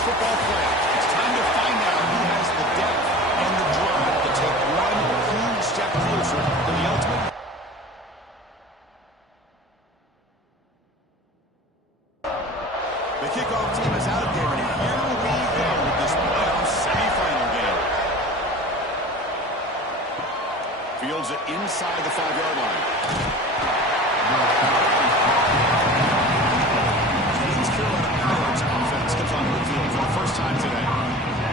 college football playoff. It's time to find out who has the depth and the drive to take one huge step closer to the ultimate. The kickoff team is out there, and here we go with this playoff semifinal game. Fields it inside the 5-yard line. Offense comes on the field for the first time today.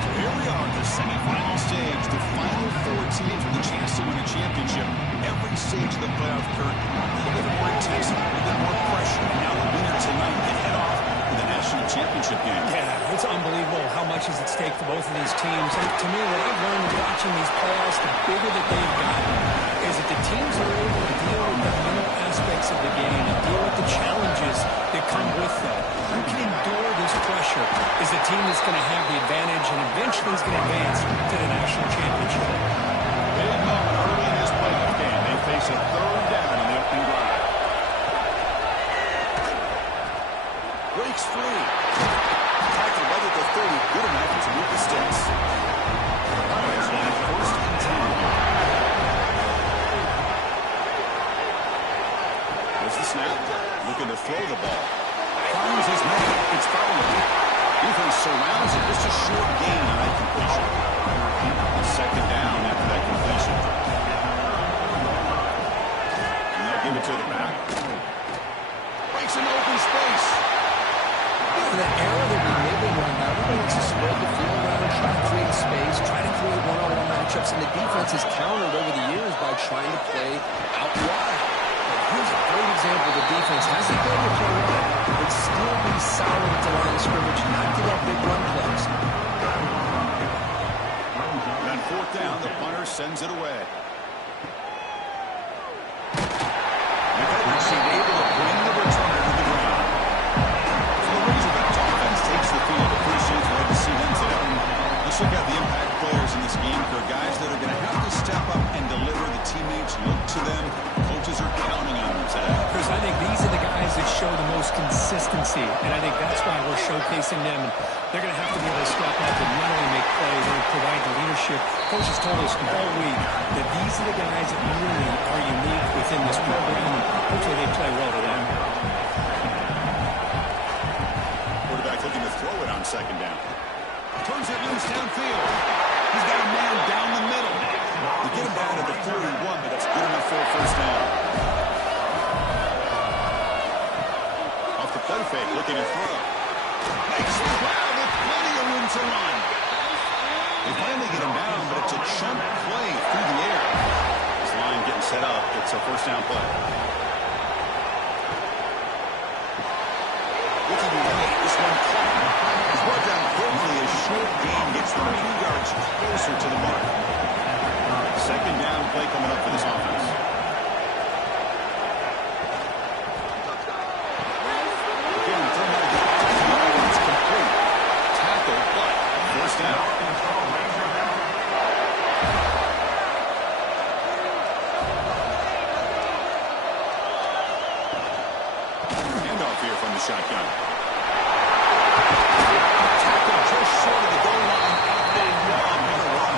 So here we are at the semifinal stage, the final 4 teams with a chance to win a championship. Every stage of the playoff, Kurt, a little bit more intense, a little bit more pressure. And now the winner tonight can head off to the national championship game. Yeah, it's unbelievable how much is at stake for both of these teams. And to me, what I've learned watching these playoffs, the bigger that they've gotten, is that the teams are able to deal with the mental aspects of the game and deal with the challenges that come with that. Who can endure this pressure is the team that's going to have the advantage and eventually is going to advance to the national championship. Big moment early in this playoff game. They face a 3rd down in the opening drive. Breaks free. Tackle right at the 30. Good enough to move the sticks. Pirates line 1st and 10. There's the snap. Looking to throw the ball. Finds his man. It's fouled. Defense surrounds it. Just a short gain on that completion. 2nd down after that completion. And they'll give it to the back. Breaks an open space. For that era that we live in right now, everybody wants to spread the field around, try to create space, try to create one-on-one matchups, and the defense has countered over the years by trying to play out wide. Here's a great example. The defense has the ability to play right, but still be solid at the line of scrimmage, not give up big run plays. On 4th down, the punter sends it away. McCutcheon able to bring the returner to the ground. So the Razorbacks offense takes the field. Appreciate it. Glad to see them today. Let's look at the impact players in this game. For guys that are going to have to step up and deliver. The teammates look to them. Coaches are counting on them today. Chris, I think these are the guys that show the most consistency, and I think that's why we're showcasing them. And they're going to have to be able to step up and not only make plays, but provide the leadership. Coaches told us all week that these are the guys that really are unique within this program, and hopefully they play well to them. Quarterback looking to throw it on 2nd down. Turns it loose downfield. He's got a man down the middle. They get him down to the 41, but that's good enough for a 1st down. Off the play fake, looking to throw. Makes the grab with plenty of room to run. They finally get him down, but it's a chunk play through the air. This line getting set up. It's a 1st down play. Looking away, this one caught. He's brought down quickly. A short gain gets them 2 yards closer to the mark. 2nd down play coming up for this offense. Again, thrown out of the it's complete. Tackle, but 1st down. Handoff here from the shotgun. Tackle just short of the goal line. They rob on a run.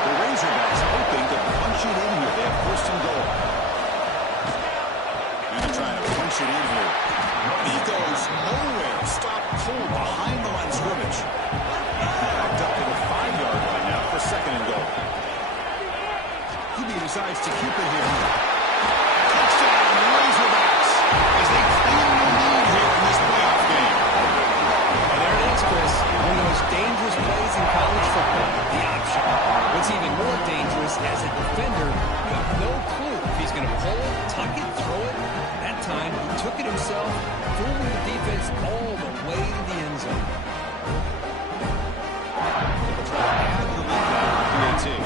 The Razorbacks hoping to punch it in here. They have 1st and goal. And they're trying to punch it in here. He goes nowhere. Stop cold behind the line of scrimmage. Backed up to the 5-yard line now for 2nd and goal. He decides to keep it here. Touchdown, Razorbacks, as they clean the lead here in this playoff game. And there it is, Chris. One of those dangerous plays in college football, the option. What's even more dangerous, as a defender, you have no clue if he's going to pull it, tuck it, throw it. That time, he took it himself, fooling the defense all the way to the end zone. Add the lead now to 3-18.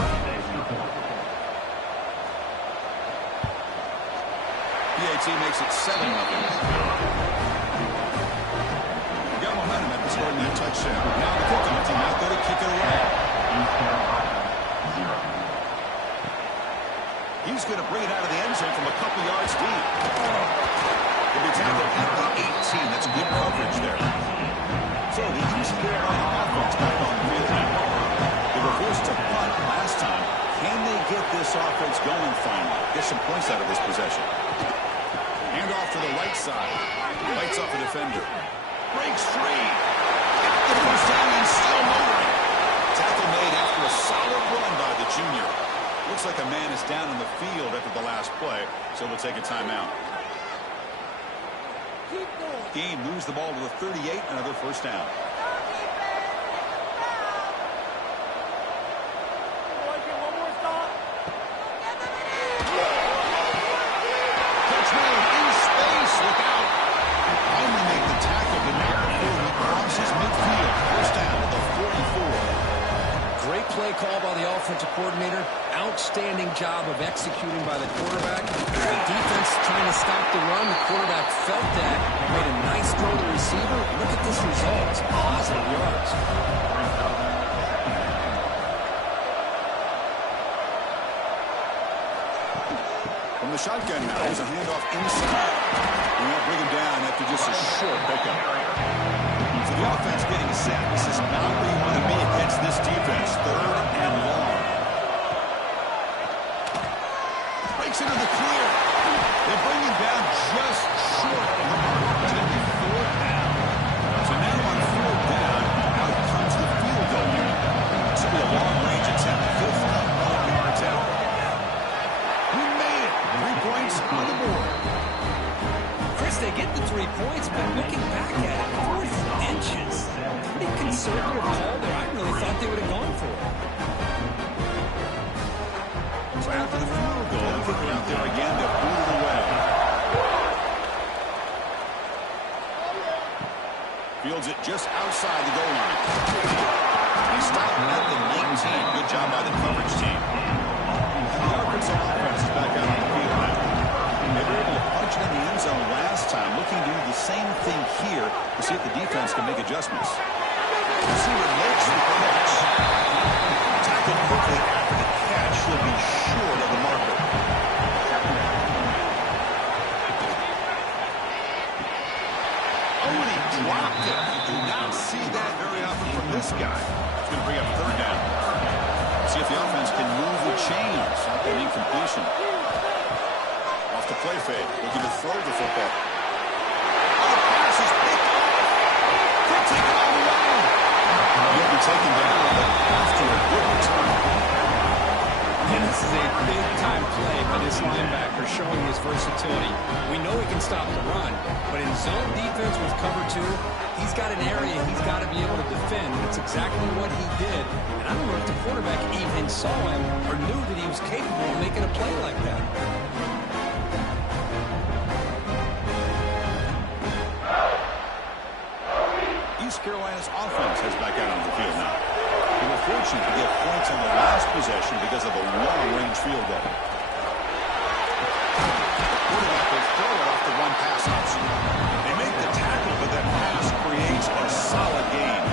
get this offense going finally. Get some points out of this possession. Hand off to the right side. Bites off a defender. Breaks free. Got the first down and still moving. Tackle made after a solid run by the junior. Looks like a man is down in the field after the last play, so they'll take a timeout. Game moves the ball to the 38, another first down. Catch made in space without. Finally make the tackle, but not before he crosses midfield. First down at the 44. Great play call by the offensive coordinator. Outstanding job of executing by the quarterback. The defense trying to stop the run. The quarterback felt that. Made a nice throw to the receiver. Look at this result. It's positive yards. From the shotgun now, there's a handoff inside. And they'll bring him down after just a short pickup. So the offense getting set. This is not where you want to be against this defense. Third and long. Breaks into the clear. They bring him down just short of the mark. It's going to be fourth down. So now on fourth down, out comes the field goal unit. This will be a long-range attempt. Fifth and 1 yards out. We made it. 3 points on the board. Chris, they get the 3 points, but looking back at it, 4 inches. Pretty conservative call there. I really thought they would have gone for it. So after the field goal, kicking out there again, they boot it away. Fields it just outside the goal line. He stopped at the 19. Good job by the coverage team. And the Arkansas offense is back out on the field now. They were able to punch it in the end zone last time. Looking to do the same thing here to see if the defense can make adjustments. Receiver makes the catch. Tackled quickly after the catch. Will be short of the marker. Oh, and he dropped it. You do not see that very often from this guy. It's going to bring up third down. See if the offense can move the chains after an incompletion. Off the play fake. Looking to throw the football. Oh, the pass is picked off. Can't take it all the way. He'll be taken down, but after a good return. And this is a big-time play by this linebacker showing his versatility. We know he can stop the run, but in zone defense with cover 2, he's got an area he's got to be able to defend. That's exactly what he did. And I don't know if the quarterback even saw him or knew that he was capable of making a play like that. East Carolina's offense has back out on the field now. They were fortunate to get points on the last possession because of a long-range field goal. The quarterback will throw it off the one-pass option. They make the tackle, but that pass creates a solid gain.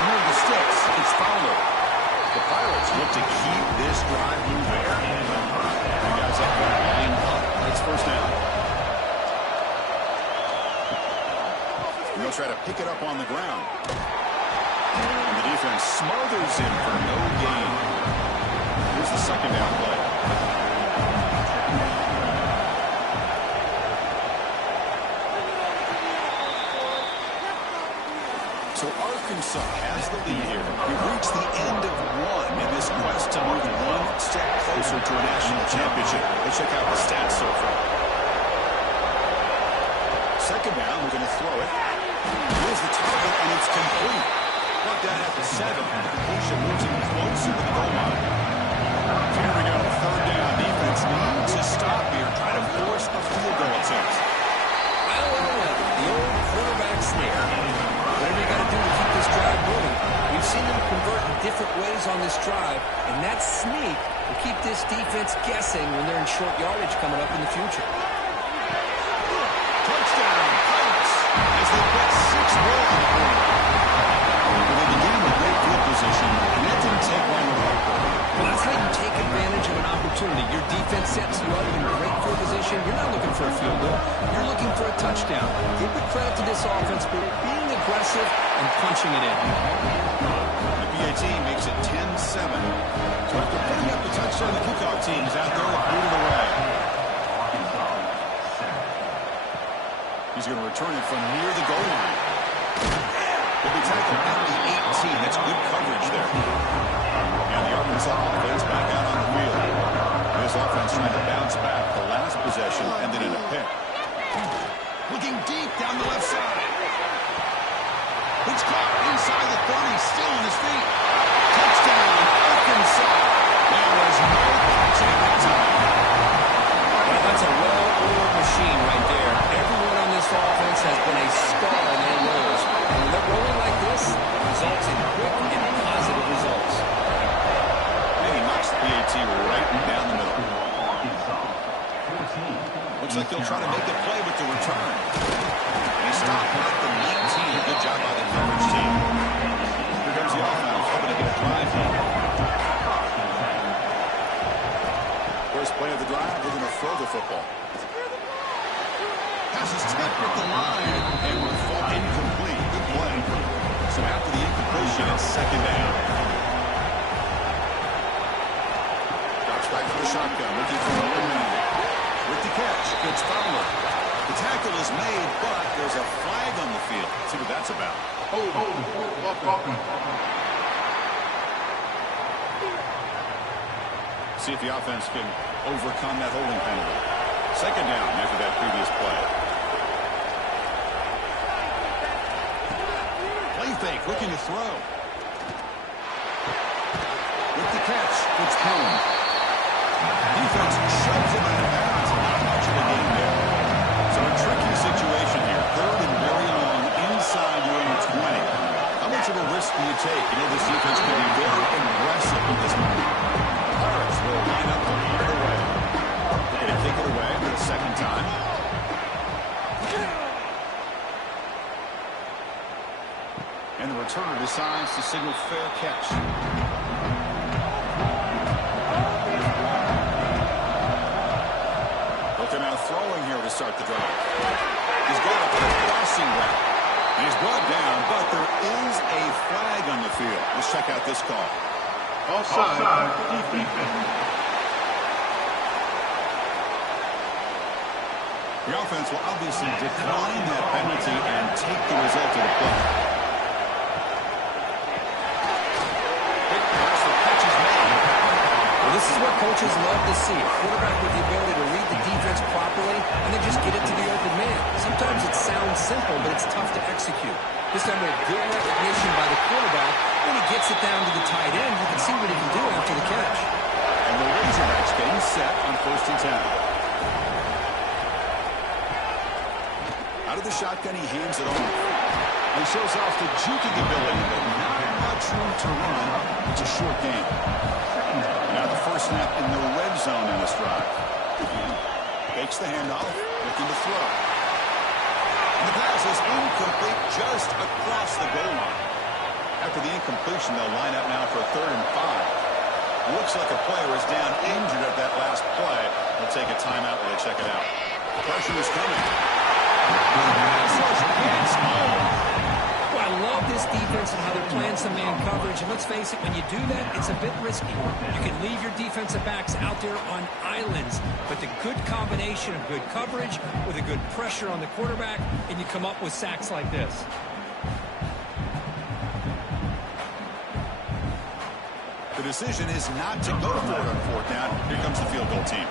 Near the sticks, it's Fowler. The Pirates look to keep this drive moving. The guys up there line up. It's first down. And they'll try to pick it up on the ground. And the defense smothers him for no gain. Here's the second down play. So Arkansas has the lead here. We've reached the end of one in this quest to move one step closer to a national championship. Let's check out the stats so far. Second down, we're going to throw it. Here's the target, and it's complete. Brought down at the 7. The completion moves him closer to the goal line. Here we go. Third down. Defense needs to stop here. Try to force a field goal attempt. Well, the old quarterback sneak. Whatever you got to do to keep this drive moving. We've seen them convert in different ways on this drive, and that sneak will keep this defense guessing when they're in short yardage coming up in the future. Touchdown, Pirates, as they put 6 more on the board. Well, they began with great field position, and that didn't take long at all. Well, that's how you take advantage of an opportunity. Your defense sets you up in great field position. You're not looking for a field goal. You're looking for a touchdown. Give the credit to this offense for being aggressive and punching it in. The PAT makes it 10-7. So after putting up the touchdown, the kickoff team is out there to boot it away. He's going to return it from near the goal line. He'll be tackled at the 18. That's good coverage there. And the Arkansas offense back out on the field. This offense trying to bounce back the last possession and then in a pick. Looking deep down the left side. It's caught inside the 30, still on his feet. Touchdown, Arkansas. There was no catching that time. Well, that's a well-oiled machine right there. Everyone on this offense has been a star in their roles. And when they're rolling like this, it results in quick and positive results. And he knocks the PAT right down the middle. Looks like he'll try to make a play with the return. And he stopped at the 19. Good job by the coverage team. Here comes the offense, hoping to get a drive here. First play of the drive, they're going to throw the football. Pass is tipped at the line and will fall incomplete. Good play. So after the incompletion, it's second down. Drops back to the shotgun, looking for an open man. With the catch, it's Fowler. The tackle is made, but there's a flag on the field. Let's see what that's about. See if the offense can overcome that holding penalty. Second down after that previous play. Play fake, looking to throw. With the catch, it's home. Defense shoves him out of bounds. Not much of a gain there. So a tricky situation here. Third and very long inside your own 20. How much of a risk do you take? You know, this defense can be very aggressive at this moment. Pirates will line up to lead it away. They're going to kick it away for the second time. And the returner decides to signal fair catch. Looking now throwing here to start the drive. He's got a good crossing route. And he's brought down, but there is a flag on the field. Let's check out this call. Offside. The offense will obviously decline that penalty and take the result of the play. Quick pass, the catch is made. Well, this is what coaches love to see. A quarterback with the ability to read the defense properly and then just get it to the open man. Sometimes it sounds simple, but it's tough to execute. This time with good recognition by the quarterback, when he gets it down to the tight end, you can see what he can do after the catch. And the Razorbacks getting set on 1st and 10. Out of the shotgun, he hands it off. He shows off the juking ability, but not much room to run. It's a short game. Now the first snap in the red zone in this drive. Takes the handoff, looking to throw. And the pass is incomplete just across the goal line. After the incompletion, they'll line up now for 3rd and 5. Looks like a player is down injured at that last play. They'll take a timeout while they check it out. The pressure is coming. Well, I love this defense and how they're playing some man coverage. And let's face it, when you do that, it's a bit risky. You can leave your defensive backs out there on islands, but the good combination of good coverage with a good pressure on the quarterback, and you come up with sacks like this. The decision is not to go for it on 4th down. Here comes the field goal team.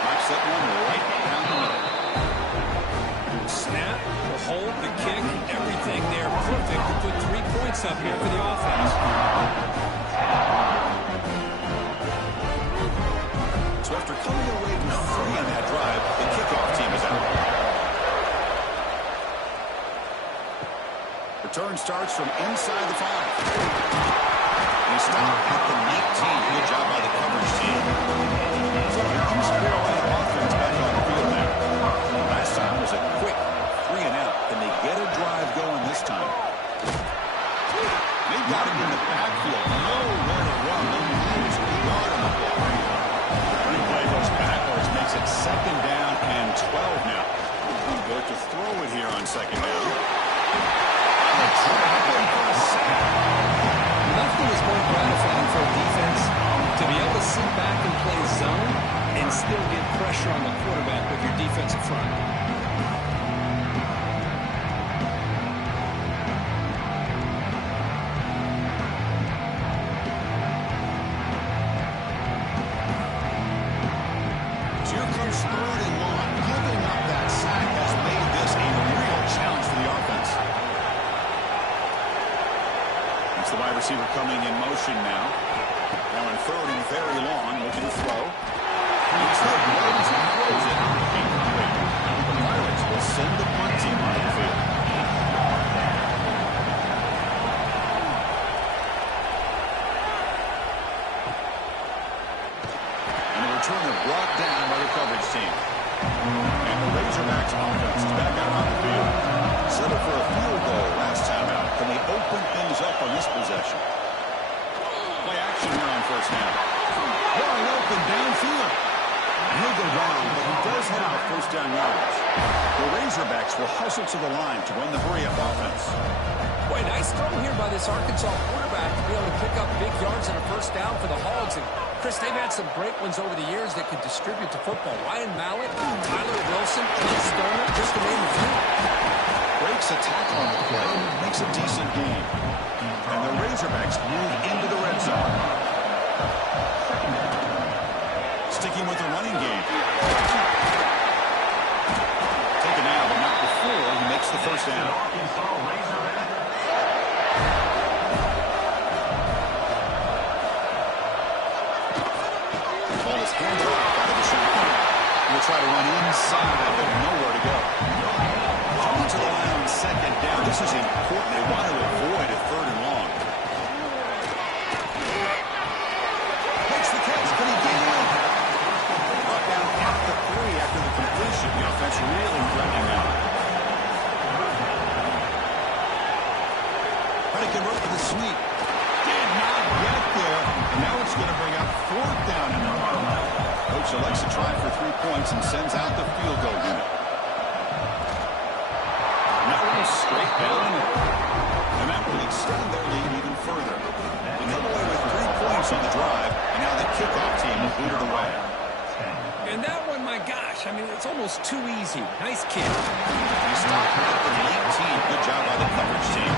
Knocks that one right down the middle. Snap, the hold, the kick, everything there perfect to put 3 points up here for the offense. So after coming away with 3 on that drive, the kickoff team is out. Return starts from inside the 5. And he stopped at the 19. Good job by the coverage team. So the East Carolina offense back on the field now. Last time was a quick 3 and out. Can they get a drive going this time? backfield. Nowhere to run. They'll lose a yard on the play. Replay goes backwards, makes it second down and 12 now. They look to throw it here on second down. Nothing is more gratifying for a defense to be able to sit back and play zone and still get pressure on the quarterback with your defensive front. Here comes third and long. Giving up that sack has made this a real challenge for the offense. It's the wide receiver coming in motion now. Now in third and very long, looking to throw. He's hurt, runs and throws it. Incomplete. The Pirates will send the punt team on the field. And the returner brought down by the coverage team. And the Razorbacks offense is back out on the field. Settled for a field goal last time out. Can they open things up on this possession? Play action here on first down. Wide open downfield. And he'll go down, but he does have first down yards. The Razorbacks will hustle to the line to run the hurry-up offense. Boy, nice throw here by this Arkansas quarterback to be able to pick up big yards and a first down for the Hogs. And Chris, they've had some great ones over the years that can distribute the football. Ryan Mallett, Tyler Wilson, Clint Stoner, just to name a few. Breaks a tackle on the play and makes a decent gain. And the Razorbacks move into the red zone. Sticking with the running game. Taken out, but not before he makes the first down. Ball is handed off out of the shotgun. He'll try to run inside, but nowhere to go. Coming to the line on second down. This is important. They want to avoid a third and long. Makes the catch. Can he get it? Brought down at the 3 after the completion. The offense really threatening now. Trying to convert to the sweep. Did not get there. And now it's going to bring up fourth down and 1. Coach elects to try for 3 points and sends out the field goal unit. Straight down, and that will extend their lead even further. They come away with 3 points on the drive, and now the kickoff team will boot it away. And that one, my gosh, I mean, it's almost too easy. Nice kick. He stopped at the 19. Good job by the coverage team.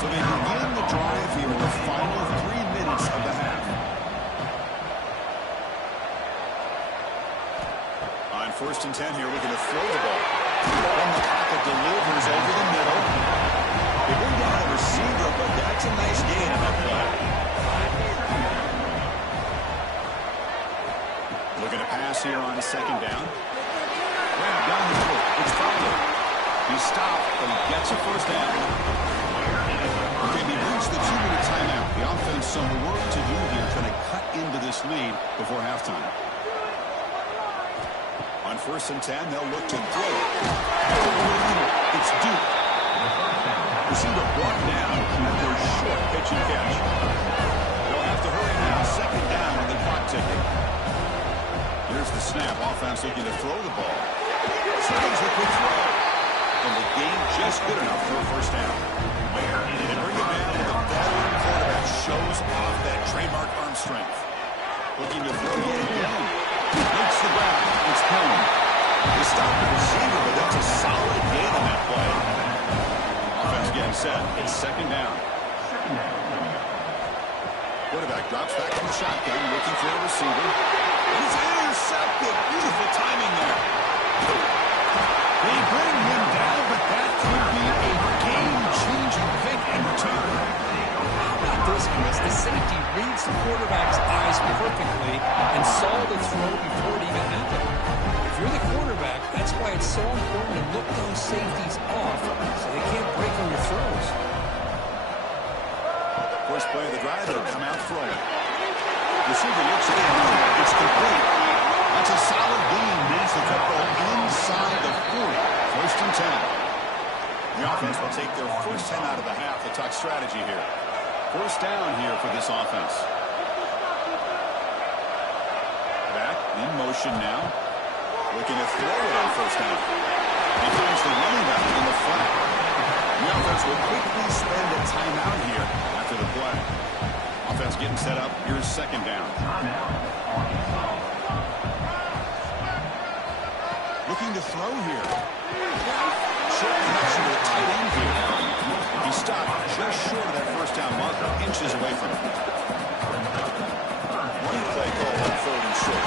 So they begin the drive here in the final 3 minutes of the half. On first and 10 here, we're going to throw the ball. From the pocket, delivers over the middle. They bring down the receiver, but that's a nice gain on that play. Looking to pass here on second down. Grab down the middle. It's Fowler. He's stopped, but he gets a first down. Okay, we reached the 2-minute timeout. The offense some work to do here, trying to cut into this lead before halftime. On first and 10, they'll look to throw it. It's Duke. Receiver brought down at their short pitch and catch. They'll have to hurry now. Second down with the clock ticking. Here's the snap. Offense looking to throw the ball. Sends the quick throw. And the gain just good enough for a first down. They bring it down, and the veteran quarterback shows off that trademark arm strength. Looking to throw yet again. Makes the grab. It's home. They stop the receiver, but that's a solid gain on that play. Offense getting set. It's second down. Quarterback drops back from the shotgun, looking for a receiver. And it's intercepted. Beautiful timing there. They bring him down, but that could be a game-changing pick in return. How about this, Chris? The safety reads the quarterback's eyes perfectly and saw the throw before it even happened. If you're the quarterback, that's why it's so important to look those safeties off so they can't break on your throws. First play of the drive, they'll come out throwing. Receiver looks it in. It's complete. That's a solid gain. Moves the football inside the 40. First and 10. The offense will take their first 10 out of the half. The talk strategy here. First down here for this offense. Back in motion now. Looking to throw it on first down. He finds the running back in the flat. The offense will quickly spend a timeout here after the play. Offense getting set up. Here's second down. Looking to throw here. Short connection to the tight end here. He stopped just short of that first down marker, inches away from it. One play call on third and short.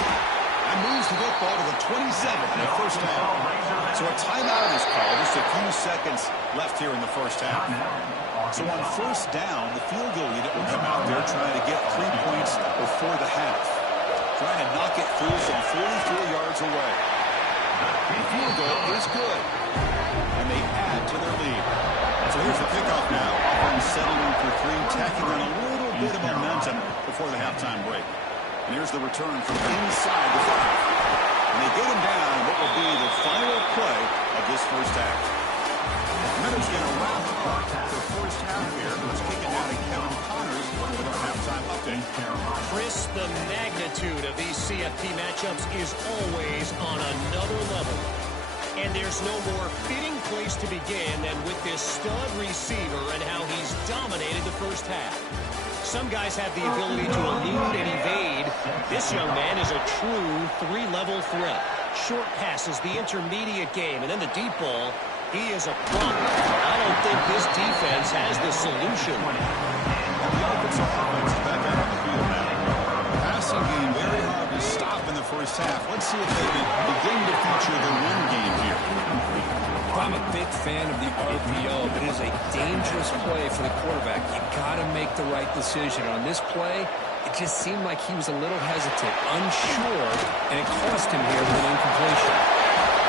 And moves the football to the 27th and a first down. So a timeout is called. Just a few seconds left here in the first half. So on first down, the field goal unit will come out there trying to get 3 points before the half. Trying to knock it through from 44 yards away. The field goal is good. And they add to their lead. So here's the kickoff now. Offense settling for three, tacking on a little bit of momentum before the halftime break. And here's the return from inside the 5. And they get him down in what will be the final play of this first half. Minutes going to wrap up the first half here. Let's kick it down to Kevin Connors with our halftime update. Chris, the magnitude of these CFP matchups is always on another level. And there's no more fitting place to begin than with this stud receiver and how he's dominated the first half. Some guys have the ability to elude and evade. This young man is a true three-level threat. Short passes, the intermediate game, and then the deep ball. He is a problem. I don't think this defense has the solution. The offensive offense is back out on the field now. Passing game very hard to stop in the first half. Let's see if they can begin to feature the run game here. I'm a big fan of the RPO, but it is a dangerous play for the quarterback. You got to make the right decision. On this play, it just seemed like he was a little hesitant, unsure, and it cost him here with an incompletion.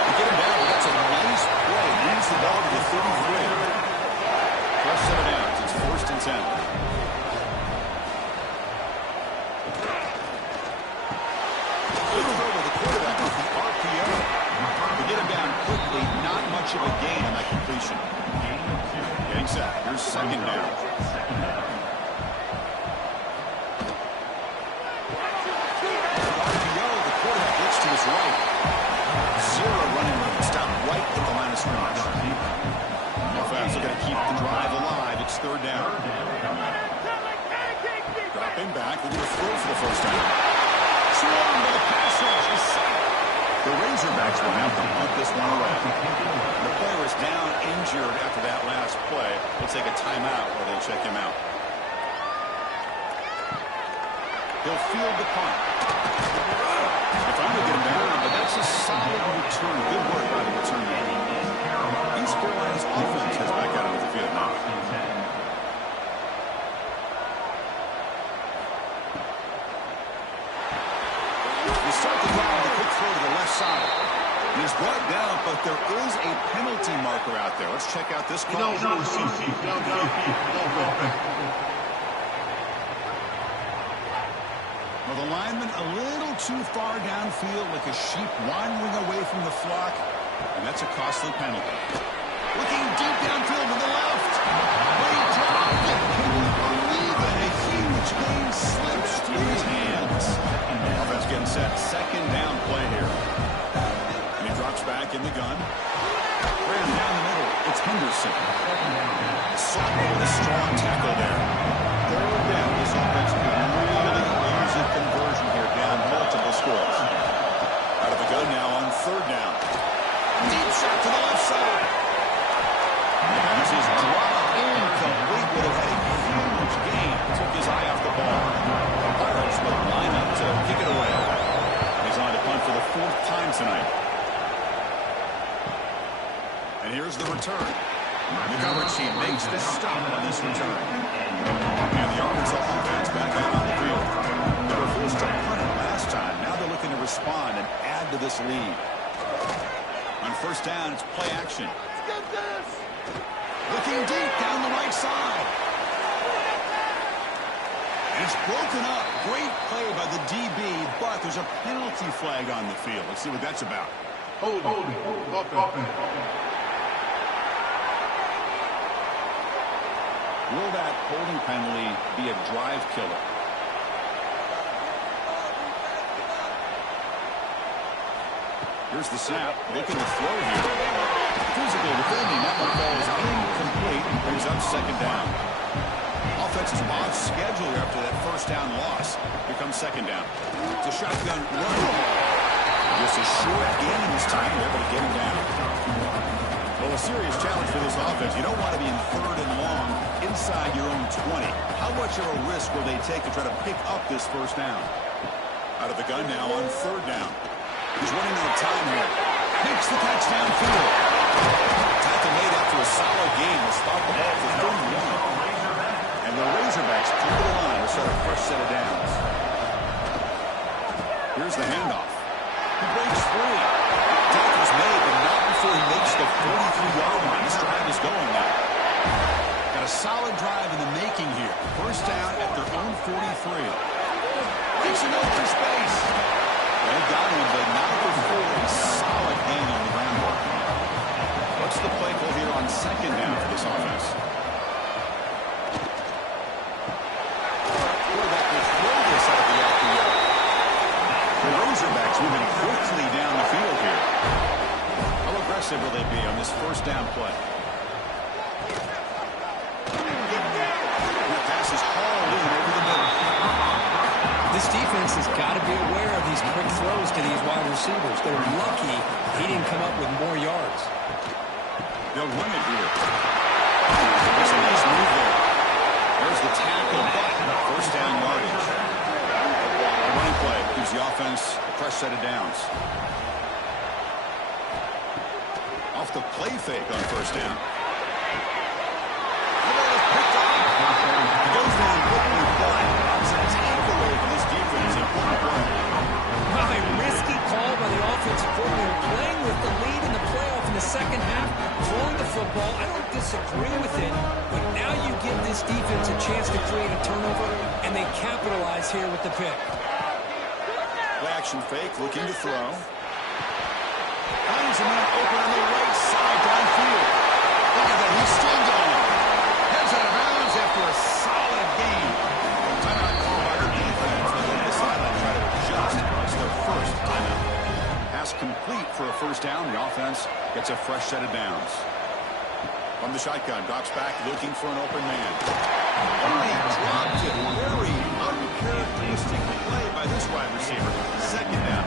To get him down, but that's a nice play. Leads the ball to the 33. First set of downs. It's 1st and 10. Good throw by the quarterback with the RPO. To get him down quickly, not much of a gain on that completion. Getting set. Here's second down. RPO, the quarterback looks to his right. Zero running room. Stop right at the line of scrimmage. Offense looking to keep the drive alive. It's third down. Dropping back. Looking to throw for the first time. Swarmed by the pass rush. He's sacked. The Razorbacks will have to punt this one away. The player is down injured after that last play. They'll take a timeout while they check him out. He'll field the punt. If I'm going to get him down, but that's a solid return. Good work by the return man. East Carolina's offense is back out on the field now. We start the drive with a quick throw to the left side. He's brought down, but there is a penalty marker out there. Let's check out this call. Well, the lineman a little too far downfield, like a sheep wandering away from the flock, and that's a costly penalty. Looking deep downfield to the left. But he dropped it. Can you believe it? A huge game slips through his hands. Offense getting set. Second down play here. And he drops back in the gun. Ran down the middle. It's Henderson. Sutton with a strong tackle there. Third down. This offense could really use a conversion here, down multiple scores. Out of the gun now on third down. Deep shot to the left side. As his drop incomplete, would have had a huge gain. Took his eye off the ball. The Pirates will line up to kick it away. He's on to punt for the 4th time tonight. And here's the return. The coverage team makes the stop on this return. And the Arkansas offense back out on the field. They were forced to punt it last time. Now they're looking to respond and add to this lead. On first down, it's play action. Looking deep down the right side. And it's broken up. Great play by the DB, but there's a penalty flag on the field. Let's see what that's about. Hold it. Will that holding penalty be a drive killer? Here's the snap. Looking to throw here. Physical defending. That one falls incomplete. Brings up second down. Offense is off schedule here after that first down loss. Here comes second down. It's a shotgun run. Just a short gain this time. They're able to get him down. Well, a serious challenge for this offense. You don't want to be in third and long inside your own 20. How much of a risk will they take to try to pick up this first down? Out of the gun now on third down. He's running out of time here. Makes the catch downfield. Tackle made after a solid game. Will stop the ball for 31. And the Razorbacks through the line to start a fresh set of downs. Here's the handoff. He breaks free. Tackle's made, but not before he makes the 43-yard line. This drive is going now. Got a solid drive in the making here. First down at their own 43. Makes an open space. They got him, but not before a solid gain on the ground work. What's the play call here on second down for this offense? Quarterback will throw this out of the RPO. The Razorbacks moving quickly down the field here. How aggressive will they be on this first down play? The pass is hauled in over the middle. This defense has got to be aware of these quick throws to these wide receivers. They're lucky he didn't come up with more yards. They'll run it here. There's a nice move there. There's the tackle. First down yardage. The running play gives the offense a fresh set of downs. Off the play fake on first down. The ball is picked up. He goes down quickly, but it's a takeaway for this defense. Important play. Well, a risky call by the offensive coordinator, playing with the lead in the playoff in the second half, throwing the football. I don't disagree with it, but now you give this defense a chance to create a turnover, and they capitalize here with the pick. Play action fake, looking to throw. Finds a man open on the right side downfield. Look at that, he's still going. Heads out of bounds after a solid game. Timeout call by her defense. They go to the sideline, try to adjust. It's their first timeout. Pass complete for a first down. The offense gets a fresh set of downs. From the shotgun, drops back, looking for an open man. Oh, he dropped it. Very uncharacteristic play by this wide receiver. Second down.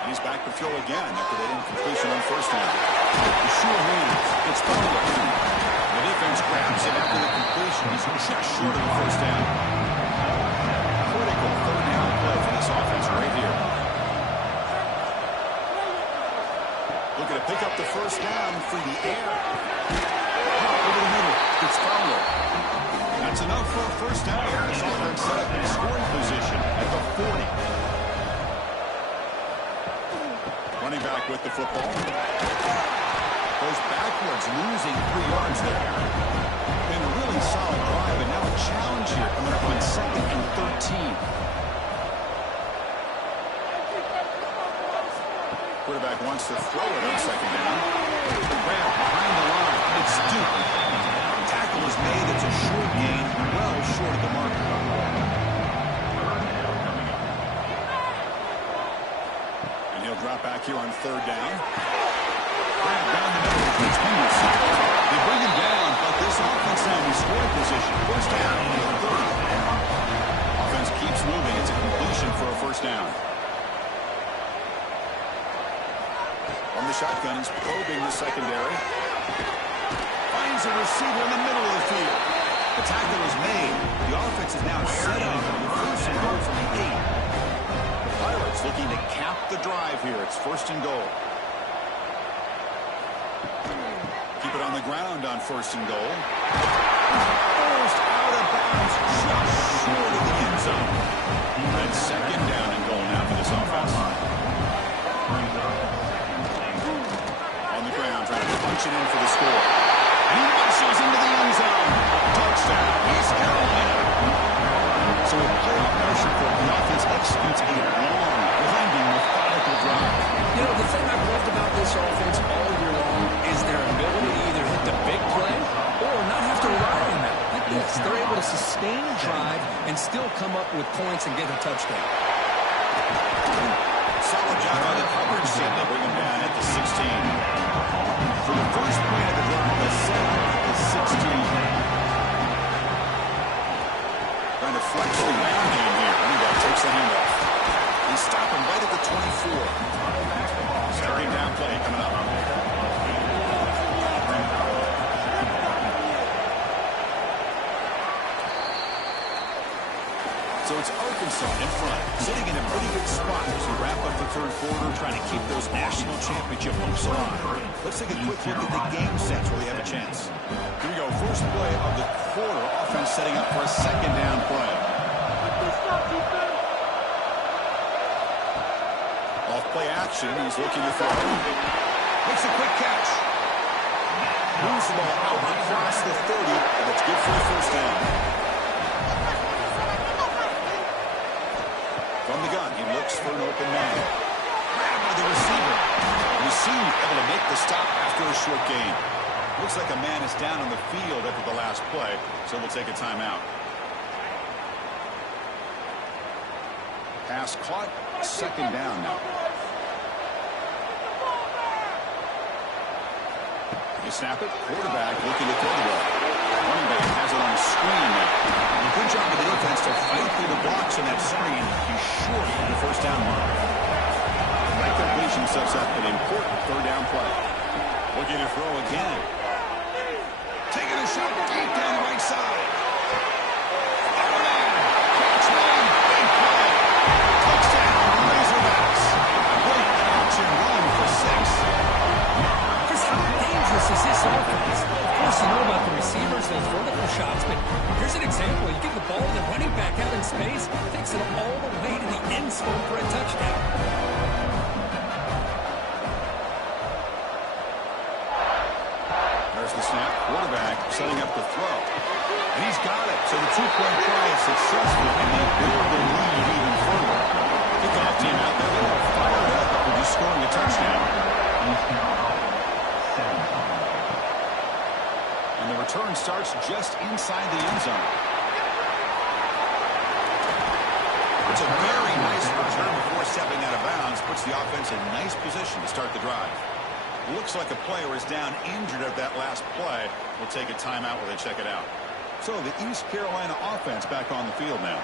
And he's back to throw again after that incompletion on first down. The sure hands. It's Fowler. The defense grabs it after the completion. He's just short of the first down. Critical third down play for this offense right here. Looking to pick up the first down through the air. Over the middle. It's Fowler. That's enough for a first down. This offense set up in scoring position at the 40. Running back with the football. Goes backwards, losing 3 yards there. And a really solid drive, and now a challenge here coming up on second and 13. Quarterback wants to throw it on second down. Grab behind the line. It's Duke. Tackle is made. It's a short gain, well short of the marker. And he'll drop back here on third down. Grab down the middle. Continues. They bring him down, but this offense now in scoring position. First down on the 30. Offense keeps moving. It's a completion for a first down. From the shotgun, he's probing the secondary. Finds a receiver in the middle of the field. The tackle is made. The offense is now set up for the first and goal from the 8. The Pirates looking to cap the drive here. It's first and goal. Keep it on the ground on first and goal. Forced out of bounds, just short of the end zone. And second down and goal now for this offense. On the ground, trying to punch it in for the score. And he muscles into the end zone. Touchdown, East Carolina. So a playoff pressure for the offense executes a long, winding, methodical drive. You know, the thing I've loved about this offense all year long is their ability to either and still come up with points and get a touchdown. Solid job on the coverage team. They bring him down at the 16. For the first play of the drive, the setup at the 16. Trying to flex the ground game here. Running back takes the handoff. They stop him right at the 24. Second down play coming up. So it's Arkansas in front, sitting in a pretty good spot as we wrap up the third quarter, trying to keep those national championship hopes alive. Let's take a quick look at the game sets where they have a chance. Here we go, first play of the quarter. Offense setting up for a second down play. Off play action, he's looking to throw. Makes a quick catch. Moves the ball out across the 30, and it's good for the first down. From the gun, he looks for an open man. Grabbed by the receiver. Receiver able to make the stop after a short gain. Looks like a man is down on the field after the last play, so we'll take a timeout. Pass caught, second down now. You snap it, quarterback looking to throw the ball. Running back has it on the screen now. Good job of the defense to fight through the blocks on that screen. He's short of the first down mark. That completion sets up an important third down play. Looking to throw again. Taking a shot deep down the right side. Fire man. Catch one. Big play. Touchdown. Razorbacks. Great catch and run for 6. Chris, how dangerous is this offense? Of course, you know about the receivers, those vertical shots, but here's an example. You give the ball to the running back out in space, takes it all the way to the end zone for a touchdown. There's the snap. Quarterback setting up the throw. And he's got it. So the two-point try is successful, and they build the lead even further. Kickoff team out there. They're fired up after just scoring a touchdown. And the return starts just inside the end zone. It's a very nice return before stepping out of bounds. Puts the offense in nice position to start the drive. Looks like a player is down injured at that last play. We'll take a timeout while they check it out. So the East Carolina offense back on the field now.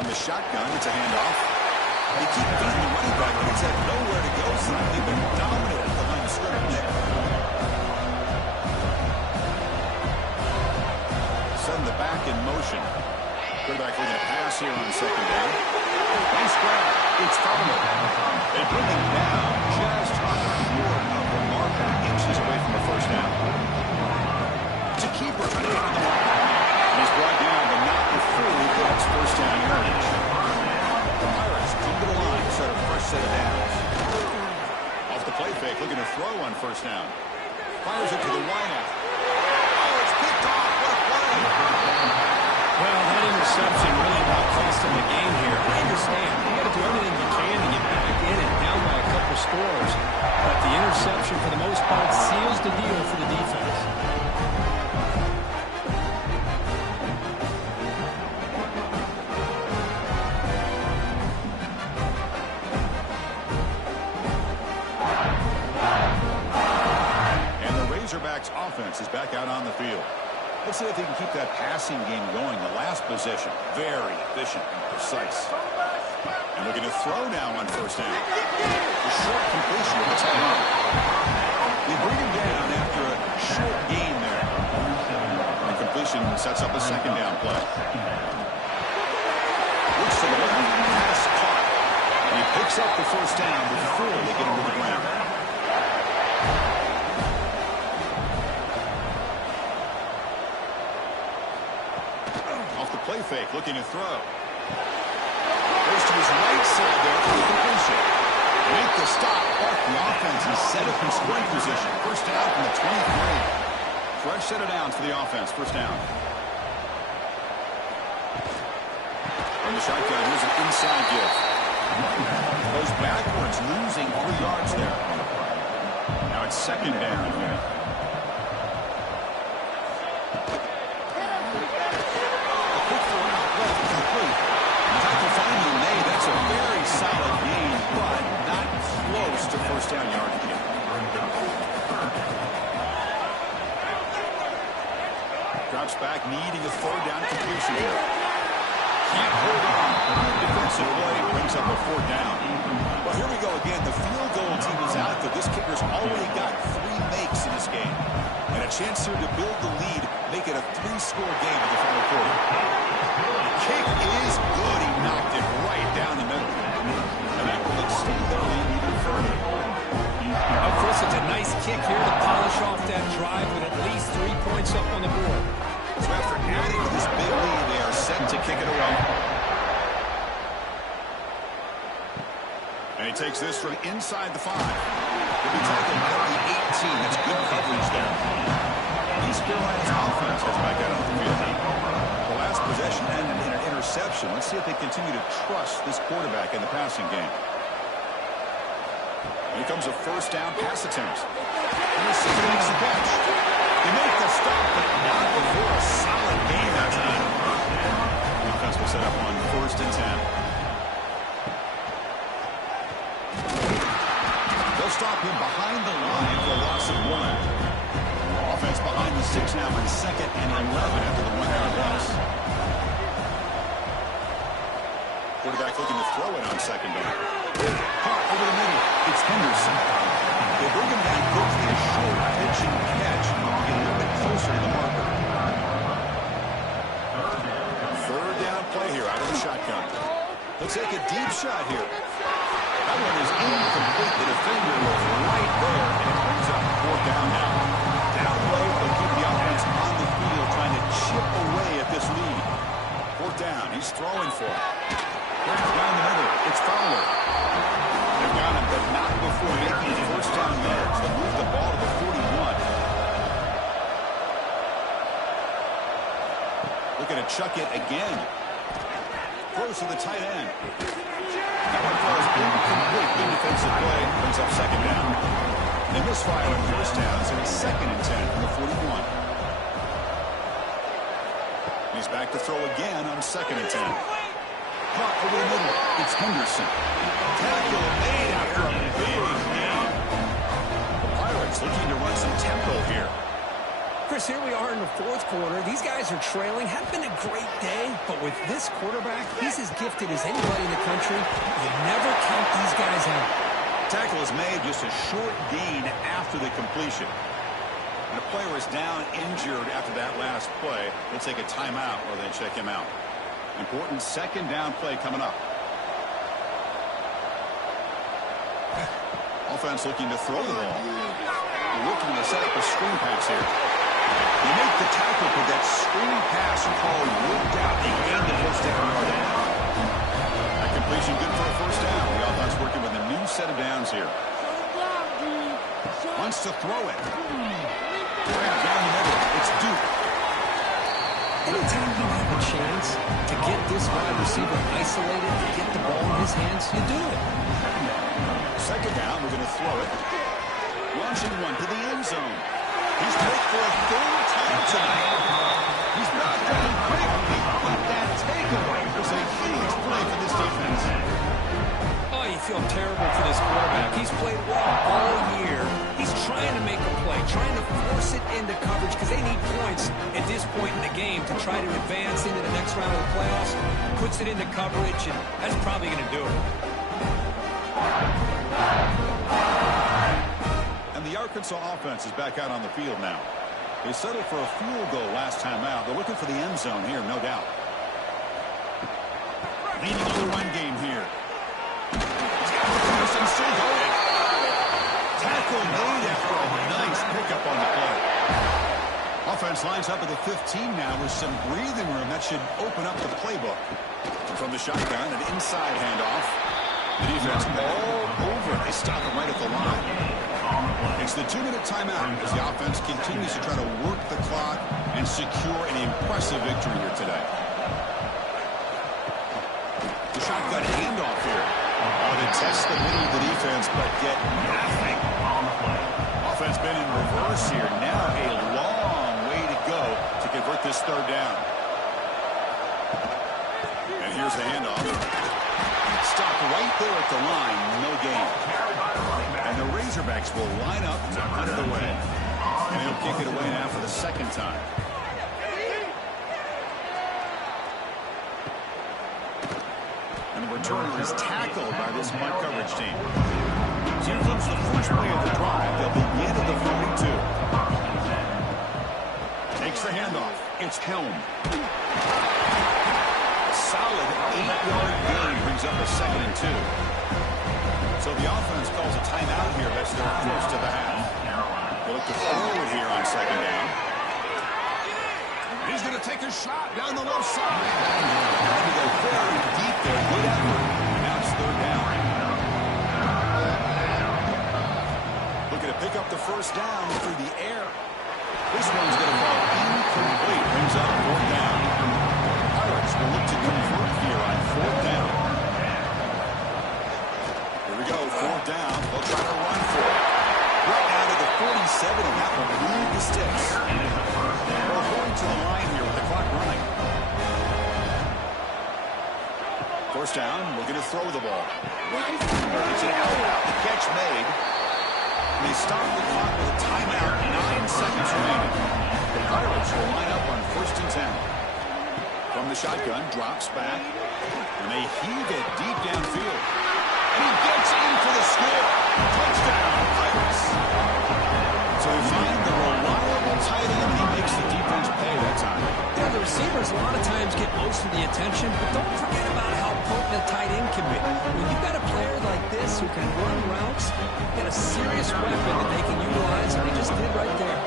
On the shotgun, it's a handoff. They keep beating the running back, but he's had nowhere to go. So they've been dominant at the line of scrimmage. Send the back in motion. Quarterback looking to pass here on second down. Nice grab. It's fouled. They bring him down just short of the marker, inches away from the first down. It's a keeper on the line. He's brought down, but not before he gets first down yardage. The Pirates come to the line to set a fresh set of downs. Off the play fake, looking to throw on first down. Fires it to the wideout. Oh, it's picked off. What a play. Well, that interception really about cost him the game here. I understand. You got to do everything you can to get back in and down by a couple scores. But the interception, for the most part, seals the deal for the defense. Razorbacks offense is back out on the field. Let's see if they can keep that passing game going. The last possession, very efficient and precise. And looking to throw now on first down. A short completion of the tight end. They bring him down after a short gain there. And completion sets up a second down play. Looks to the left, pass caught. And he picks up the first down before they get him to the ground. Play fake, looking to throw. Goes to his right side there for the completion. Make the stop. The offense is set up in scoring position. First down from the 23. Fresh set of downs for the offense. First down. On the shotgun, here's an inside give. Goes backwards, losing 3 yards there. Now it's second down here. A quick throw out left, complete. Tackle finally made. That's a very solid gain, but not close to first down yardage yet. Drops back, needing a third down completion here. Can't hold on. Defensive play brings up a fourth down. Well, here we go again. The field goal team is out there. This kicker's already got 3 makes in this game. And a chance here to build the lead, make it a 3-score game in the final quarter. The kick is good. He knocked it right down the middle. And that will extend the lead even further. Of course, it's a nice kick here to polish off that drive with at least 3 points up on the board. So after adding to this big lead, they are set to kick it away. And he takes this from inside the 5. He'll be tackled at the 18. That's good coverage there. East Carolina's offense has back out on the field. The last possession ended in an interception. Let's see if they continue to trust this quarterback in the passing game. Here comes a first down pass attempt. And the receiver makes the catch. They make the stop, but not before a solid gain that time. Defense will set up on 1st and 10. They'll stop him behind the line for a loss of 1. Offense behind the 6 now in 2nd and 11 after the 1-yard loss. Quarterback looking to throw it on 2nd down. Caught over the middle. It's Henderson. They bring him down quickly, a short pitch and catch. Get a little bit closer to the marker. 3rd down play here out of the shotgun. Looks like a deep shot here. That one is incomplete. The defender was right there, and it brings up 4th down now. Down low, they'll keep the offense on the field, trying to chip away at this lead. 4th down, he's throwing for it. Down the middle, it's Fowler. They've got him, but not before making first down yards. They'll move the ball to the 41. Looking to chuck it again. Throws to the tight end. That one throws incomplete. Good defensive play. Brings up 2nd down. They misfire on 1st down, so it's 2nd and 10 from the 41. He's back to throw again on 2nd and 10. Caught over the middle. It's Henderson. Tackle made after a big gain. The Pirates looking to run some tempo here. Chris, here we are in the 4th quarter. These guys are trailing. Hadn't been a great day, but with this quarterback, he's as gifted as anybody in the country. You never count these guys out. Tackle is made, just a short gain after the completion. And the player is down injured after that last play. They'll take a timeout or they check him out. Important 2nd down play coming up. Offense looking to throw the ball. Looking to set up a screen pass here. They make the tackle, but that screen pass call worked out. They gained the first down yardage. That completion good for a first down. The offense working with a new set of downs here. Wants to throw it. Down the middle. It's Duke. Anytime you have a chance to get this wide receiver isolated and get the ball in his hands, you do it. 2nd down, we're going to throw it. Launching one to the end zone. He's picked for a 3rd time tonight. He's brought down quickly, but that takeaway was a huge play for this defense. Oh, you feel terrible for this quarterback. He's played well all year. He's trying to make a play, trying to force it into coverage because they need points at this point in the game to try to advance into the next round of the playoffs. Puts it into coverage, and that's probably going to do it. And the Arkansas offense is back out on the field now. They settled for a field goal last time out. They're looking for the end zone here, no doubt. Leading on the run game here. Henderson still going. Tackle made after a nice pickup on the play. Offense lines up at the 15 now with some breathing room. That should open up the playbook. From the shotgun, an inside handoff. The defense all over. They stop him right at the line. It's the 2-minute timeout as the offense continues to try to work the clock and secure an impressive victory here today. The shotgun handoff here. Oh, to test the middle of the defense, but get nothing on the play. Offense been in reverse here. Now a long way to go to convert this third down. And here's the handoff. Stop right there at the line. No gain. And the Razorbacks will line up to hunt it away. And he'll kick it away now for the second time. And the returner is tackled by this punt coverage team. So here comes the first play of the drive. They'll begin at the 42. Takes the handoff. It's Helm. A solid 8-yard gain brings up a 2nd and 2. So the offense calls a timeout here. That's their first of the half. They look to forward here on 2nd down. He's going to take a shot down the left side. Trying to go very deep there. Good effort. Now it's 3rd down. Looking to pick up the first down through the air. This one's going to fall incomplete. Brings up 4th down. Pirates will look to convert here on 4th down. Here we go. 4th down. They'll try to run for it. Right out of the 47, and that will move the sticks. We're going to the line here with the clock running. 1st down, we're going to throw the ball. It's an out. The catch made. And they stop the clock with a timeout. 9 seconds remaining. The Pirates will line up on 1st and 10. From the shotgun, drops back. And they heave it deep downfield. And he gets in for the score. Touchdown, Pirates. So they find the reliable tight end. He makes the defense pay that time. Yeah, the receivers a lot of times get most of the attention, but don't forget about how potent a tight end can be. When you've got a player like this who can run routes, you've got a serious weapon that they can utilize, and they just did right there.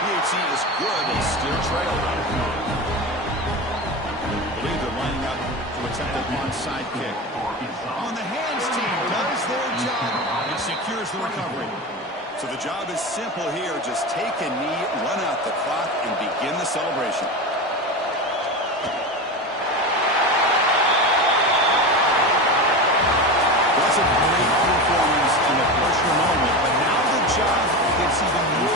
PHC is good. They still trail. I believe they're lining up to attempt an onside kick. On the hands team does their job and secures the recovery. So the job is simple here. Just take a knee, run out the clock, and begin the celebration. That's a great performance in the pressure moment, but now the job gets even more